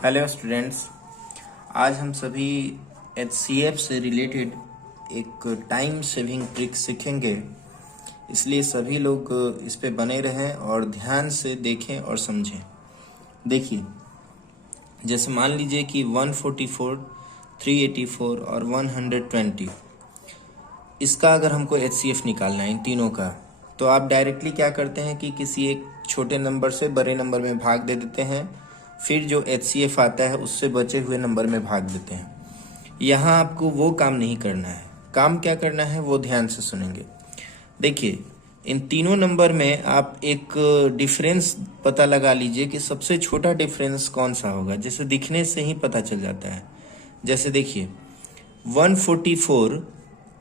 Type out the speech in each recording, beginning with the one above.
Hello students. आज हम सभी HCF से रिलेटेड एक टाइम सेविंग ट्रिक सीखेंगे, इसलिए सभी लोग इस पे बने रहें और ध्यान से देखें और समझें। देखिए, जैसे मान लीजिए कि 144, 384 और 120, इसका अगर हमको HCF निकालना है इन तीनों का, तो आप डायरेक्टली क्या करते हैं कि किसी एक छोटे नंबर से बड़े नंबर में भाग दे देते हैं, फिर जो HCF आता है उससे बचे हुए नंबर में भाग देते हैं। यहाँ आपको वो काम नहीं करना है। काम क्या करना है वो ध्यान से सुनेंगे। देखिए, इन तीनों नंबर में आप एक डिफरेंस पता लगा लीजिए कि सबसे छोटा डिफरेंस कौन सा होगा। जैसे दिखने से ही पता चल जाता है। जैसे देखिए 144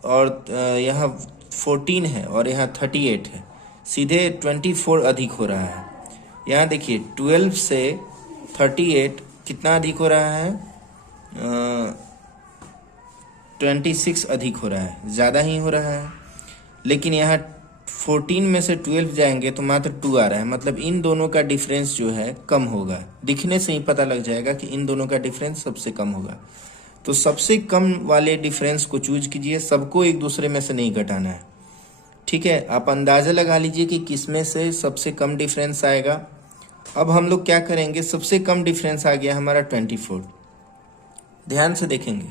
और यहाँ 14 है और यहाँ 38 है, सीधे 24 अधिक हो रहा है। यहाँ देखिए 12 से 38 कितना अधिक हो रहा है? 26 अधिक हो रहा है, ज़्यादा ही हो रहा है। लेकिन यहाँ 14 में से 12 जाएंगे तो मात्र 2 आ रहा है, मतलब इन दोनों का डिफरेंस जो है कम होगा। दिखने से ही पता लग जाएगा कि इन दोनों का डिफरेंस सबसे कम होगा। तो सबसे कम वाले डिफरेंस को चूज कीजिए, सबको एक दूसरे में से नहीं घटाना है। ठीक है, आप अंदाज़ा लगा लीजिए कि किस में से सबसे कम डिफरेंस आएगा। अब हम लोग क्या करेंगे, सबसे कम डिफरेंस आ गया हमारा 24। ध्यान से देखेंगे,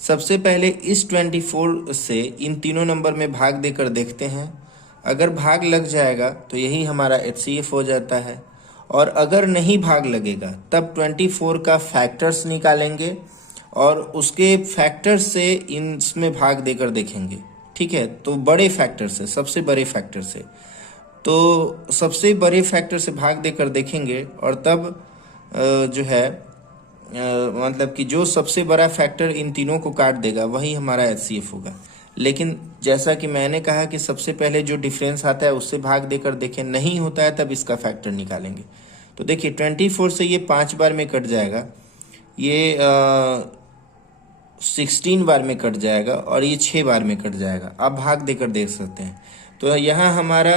सबसे पहले इस 24 से इन तीनों नंबर में भाग देकर देखते हैं। अगर भाग लग जाएगा तो यही हमारा HCF हो जाता है, और अगर नहीं भाग लगेगा तब 24 का फैक्टर्स निकालेंगे और उसके फैक्टर से इसमें भाग देकर देखेंगे। ठीक है, तो बड़े फैक्टर से, सबसे बड़े फैक्टर से, तो सबसे बड़े फैक्टर से भाग देकर देखेंगे और तब जो है मतलब कि जो सबसे बड़ा फैक्टर इन तीनों को काट देगा वही हमारा HCF होगा। लेकिन जैसा कि मैंने कहा कि सबसे पहले जो डिफरेंस आता है उससे भाग देकर देखें, नहीं होता है तब इसका फैक्टर निकालेंगे। तो देखिए 24 से ये 5 बार में कट जाएगा, ये 16 बार में कट जाएगा और ये 6 बार में कट जाएगा। आप भाग देकर देख सकते हैं। तो यहाँ हमारा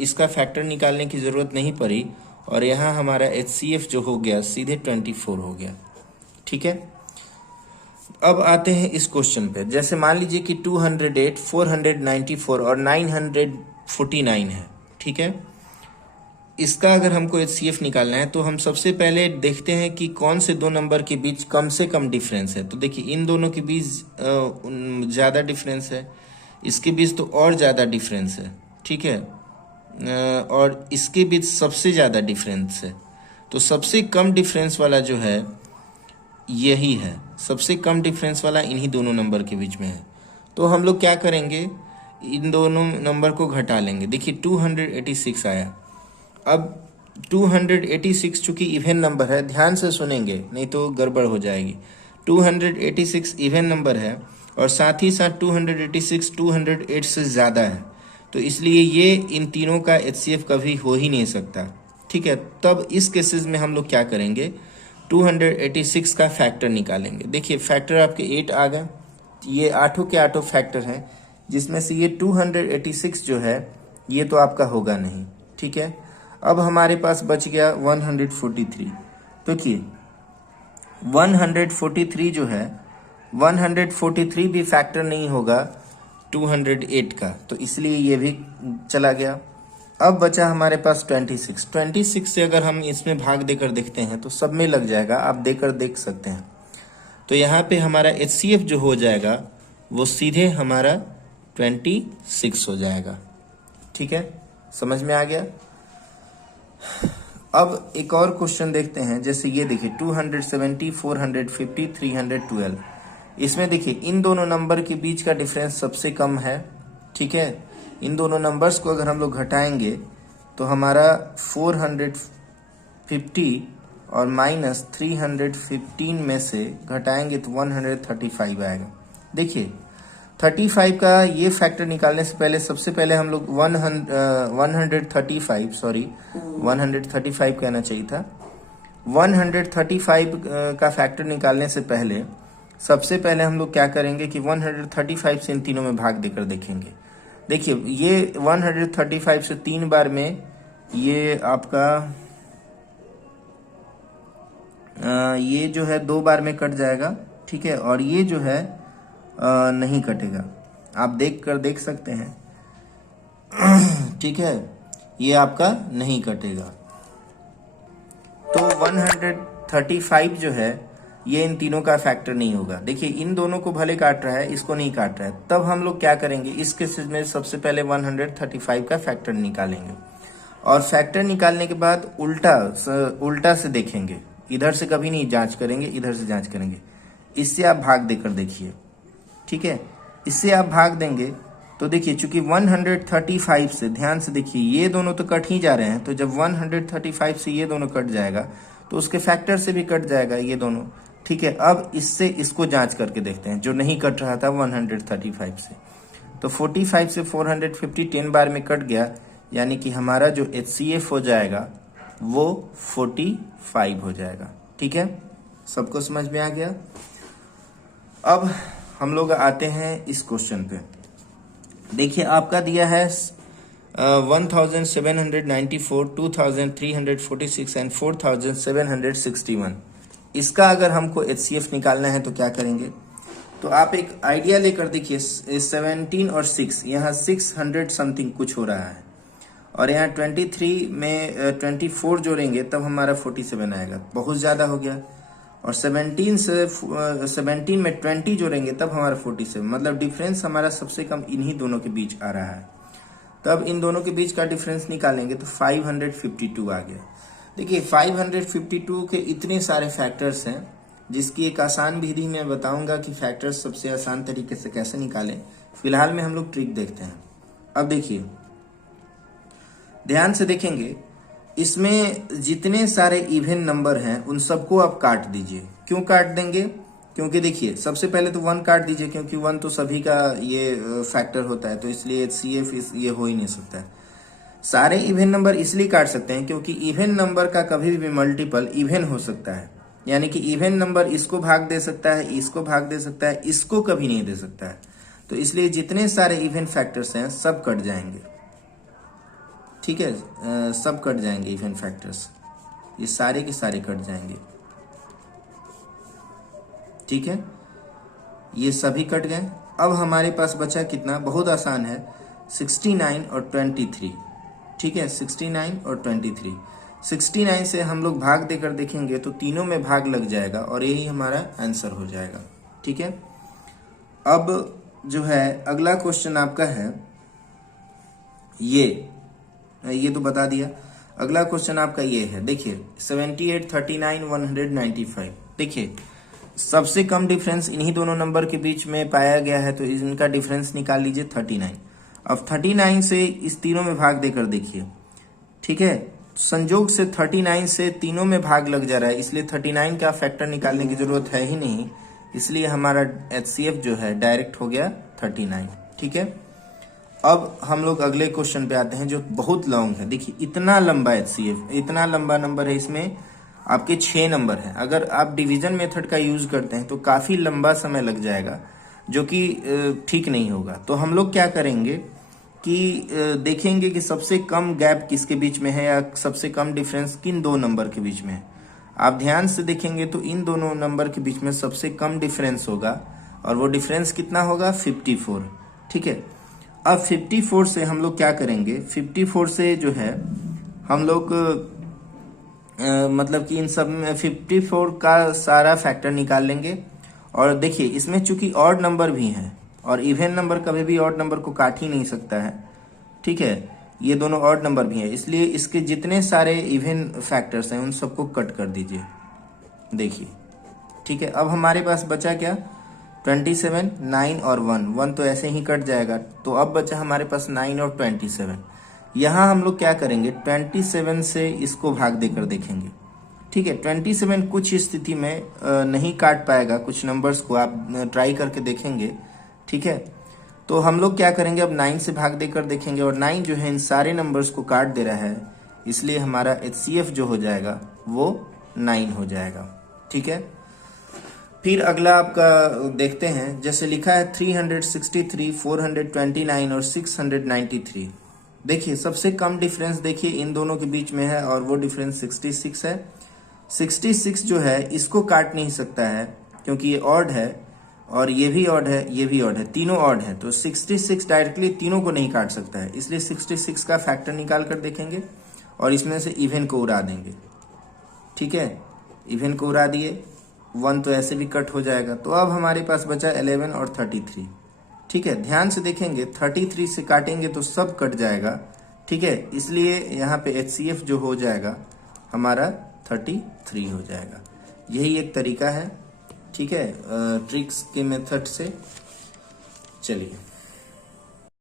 इसका फैक्टर निकालने की ज़रूरत नहीं पड़ी और यहाँ हमारा HCF जो हो गया सीधे 24 हो गया। ठीक है, अब आते हैं इस क्वेश्चन पे। जैसे मान लीजिए कि 208, 494 और 949 है। ठीक है, इसका अगर हमको HCF निकालना है तो हम सबसे पहले देखते हैं कि कौन से दो नंबर के बीच कम से कम डिफरेंस है। तो देखिए इन दोनों के बीच ज़्यादा डिफरेंस है, इसके बीच तो और ज़्यादा डिफरेंस है। ठीक है, और इसके बीच सबसे ज़्यादा डिफरेंस है। तो सबसे कम डिफरेंस वाला जो है यही है, सबसे कम डिफरेंस वाला इन्हीं दोनों नंबर के बीच में है। तो हम लोग क्या करेंगे, इन दोनों नंबर को घटा लेंगे। देखिए 286 आया। अब 286 चूंकि इवन नंबर है, ध्यान से सुनेंगे नहीं तो गड़बड़ हो जाएगी। 286 इवन नंबर है और साथ ही साथ 286 208 से ज़्यादा है, तो इसलिए ये इन तीनों का HCF कभी हो ही नहीं सकता। ठीक है, तब इस केसेस में हम लोग क्या करेंगे, 286 का फैक्टर निकालेंगे। देखिए फैक्टर आपके 8 आ गए, ये आठों के आठों फैक्टर हैं, जिसमें से ये 286 जो है ये तो आपका होगा नहीं। ठीक है, अब हमारे पास बच गया 143। देखिए 143 जो है, 143 भी फैक्टर नहीं होगा 208 का, तो इसलिए ये भी चला गया। अब बचा हमारे पास 26 से अगर हम इसमें भाग देकर देखते हैं तो सब में लग जाएगा, आप देकर देख सकते हैं। तो यहाँ पे हमारा HCF जो हो जाएगा वो सीधे हमारा 26 हो जाएगा। ठीक है, समझ में आ गया। अब एक और क्वेश्चन देखते हैं। जैसे ये देखिए 270, 450, 312। इसमें देखिए इन दोनों नंबर के बीच का डिफरेंस सबसे कम है। ठीक है, इन दोनों नंबर्स को अगर हम लोग घटाएंगे तो हमारा 450 और माइनस 315 में से घटाएंगे तो 135 आएगा। देखिए 35 का ये फैक्टर निकालने से पहले सबसे पहले हम लोग 135 कहना चाहिए था। 135 का फैक्टर निकालने से पहले सबसे पहले हम लोग क्या करेंगे कि 135 से इन तीनों में भाग देकर देखेंगे। देखिए ये 135 से 3 बार में ये आपका ये जो है 2 बार में कट जाएगा, ठीक है, और ये जो है नहीं कटेगा, आप देख सकते हैं। ठीक है, ये आपका नहीं कटेगा। तो 135 जो है ये इन तीनों का फैक्टर नहीं होगा। देखिए इन दोनों को भले काट रहा है, इसको नहीं काट रहा है, तब हम लोग क्या करेंगे, इस केस में सबसे पहले 135 का फैक्टर निकालेंगे, और फैक्टर निकालने के बाद उल्टा से देखेंगे, इधर से कभी नहीं जांच करेंगे, इधर से जांच करेंगे। इससे आप भाग देकर देखिए, ठीक है, इससे आप भाग देंगे तो देखिए चूंकि 135 से, ध्यान से देखिए, ये दोनों तो कट ही जा रहे हैं, तो जब 135 से ये दोनों कट जाएगा तो उसके फैक्टर से भी कट जाएगा ये दोनों, ठीक है। अब इससे इसको जांच करके देखते हैं, जो नहीं कट रहा था 135 से, तो 45 से 450 10 बार में कट गया, यानी कि हमारा जो HCF हो जाएगा वो 45 हो जाएगा, ठीक है। सबको समझ में आ गया। अब हम लोग आते हैं इस क्वेश्चन पे। देखिए आपका दिया है 1794, 2346 एंड 4761। इसका अगर हमको HCF निकालना है तो क्या करेंगे, तो आप एक आइडिया लेकर देखिए, 17 और 6, यहाँ 600 समथिंग कुछ हो रहा है, और यहाँ 23 में 24 जोड़ेंगे तब हमारा 47 आएगा, बहुत ज़्यादा हो गया। और 17 में 20 जोड़ेंगे तब हमारा 47, मतलब डिफरेंस हमारा सबसे कम इन्हीं दोनों के बीच आ रहा है। तब इन दोनों के बीच का डिफरेंस निकालेंगे तो 552 आ गया। देखिए 552 के इतने सारे फैक्टर्स हैं, जिसकी एक आसान विधि मैं बताऊंगा कि फैक्टर्स सबसे आसान तरीके से कैसे निकालें। फिलहाल में हम लोग ट्रिक देखते हैं। अब देखिए ध्यान से देखेंगे, इसमें जितने सारे इवन नंबर हैं उन सबको आप काट दीजिए। क्यों काट देंगे, क्योंकि देखिए सबसे पहले तो 1 काट दीजिए, क्योंकि 1 तो सभी का ये फैक्टर होता है, तो इसलिए HCF ये हो ही नहीं सकता है। सारे इवन नंबर इसलिए काट सकते हैं क्योंकि इवन नंबर का कभी भी मल्टीपल इवन हो सकता है, यानी कि इवन नंबर इसको भाग दे सकता है, इसको भाग दे सकता है, इसको कभी नहीं दे सकता है। तो इसलिए जितने सारे इवन फैक्टर्स हैं सब कट जाएंगे, ठीक है, सब कट जाएंगे इवन फैक्टर्स, ये सारे के सारे कट जाएंगे, ठीक है, ये सभी कट गए। अब हमारे पास बचा कितना, बहुत आसान है, 69 और 23, ठीक है, 69 और 23। 69 से हम लोग भाग देकर देखेंगे तो तीनों में भाग लग जाएगा और यही हमारा आंसर हो जाएगा, ठीक है। अब जो है अगला क्वेश्चन आपका है, ये तो बता दिया। अगला क्वेश्चन आपका ये है, देखिए 78, 39, 195। देखिए सबसे कम डिफरेंस इन्हीं दोनों नंबर के बीच में पाया गया है, तो इनका डिफरेंस निकाल लीजिए 39। अब 39 से इस तीनों में भाग देकर देखिए, ठीक है, संजोग से 39 से तीनों में भाग लग जा रहा है, इसलिए 39 का फैक्टर निकालने की जरूरत है ही नहीं, इसलिए हमारा HCF जो है डायरेक्ट हो गया 39, ठीक है। अब हम लोग अगले क्वेश्चन पे आते हैं जो बहुत लॉन्ग है। देखिए इतना लंबा HCF, इतना लंबा नंबर है, इसमें आपके 6 नंबर हैं। अगर आप डिवीजन मेथड का यूज करते हैं तो काफी लंबा समय लग जाएगा, जो कि ठीक नहीं होगा। तो हम लोग क्या करेंगे कि देखेंगे कि सबसे कम गैप किसके बीच में है, या सबसे कम डिफरेंस किन दो नंबर के बीच में है। आप ध्यान से देखेंगे तो इन दोनों नंबर के बीच में सबसे कम डिफरेंस होगा, और वो डिफरेंस कितना होगा, 54, ठीक है। अब 54 से हम लोग क्या करेंगे, 54 से जो है हम लोग मतलब कि इन सब में 54 का सारा फैक्टर निकाल लेंगे। और देखिए इसमें चूंकि ऑड नंबर भी हैं, और इवन नंबर कभी भी ऑड नंबर को काट ही नहीं सकता है, ठीक है, ये दोनों ऑड नंबर भी हैं, इसलिए इसके जितने सारे इवन फैक्टर्स हैं उन सबको कट कर दीजिए, देखिए, ठीक है। अब हमारे पास बचा क्या, 27, 9 और 1 तो ऐसे ही कट जाएगा, तो अब बचा हमारे पास 9 और 27। यहाँ हम लोग क्या करेंगे, 27 से इसको भाग देकर देखेंगे, ठीक है। 27 कुछ स्थिति में नहीं काट पाएगा, कुछ नंबर्स को आप ट्राई करके देखेंगे, ठीक है। तो हम लोग क्या करेंगे, अब 9 से भाग देकर देखेंगे, और 9 जो है इन सारे नंबर्स को काट दे रहा है, इसलिए हमारा HCF जो हो जाएगा वो 9 हो जाएगा, ठीक है। फिर अगला आपका देखते हैं, जैसे लिखा है 363, 429 और 693। देखिए सबसे कम डिफरेंस देखिए इन दोनों के बीच में है, और वो डिफरेंस 66 है, 66 जो है इसको काट नहीं सकता है क्योंकि ये ऑड है और ये भी ऑड है, ये भी ऑड है, तीनों ऑड है, तो 66 डायरेक्टली तीनों को नहीं काट सकता है, इसलिए 66 का फैक्टर निकाल कर देखेंगे और इसमें से इवन को उड़ा देंगे। ठीक है, इवन को उड़ा दिए, 1 तो ऐसे भी कट हो जाएगा। तो अब हमारे पास बचा 11 और 33। ठीक है, ध्यान से देखेंगे 33 से काटेंगे तो सब कट जाएगा। ठीक है, इसलिए यहाँ पे HCF जो हो जाएगा हमारा 33 हो जाएगा। यही एक तरीका है। ठीक है, ट्रिक्स के मेथड से। चलिए।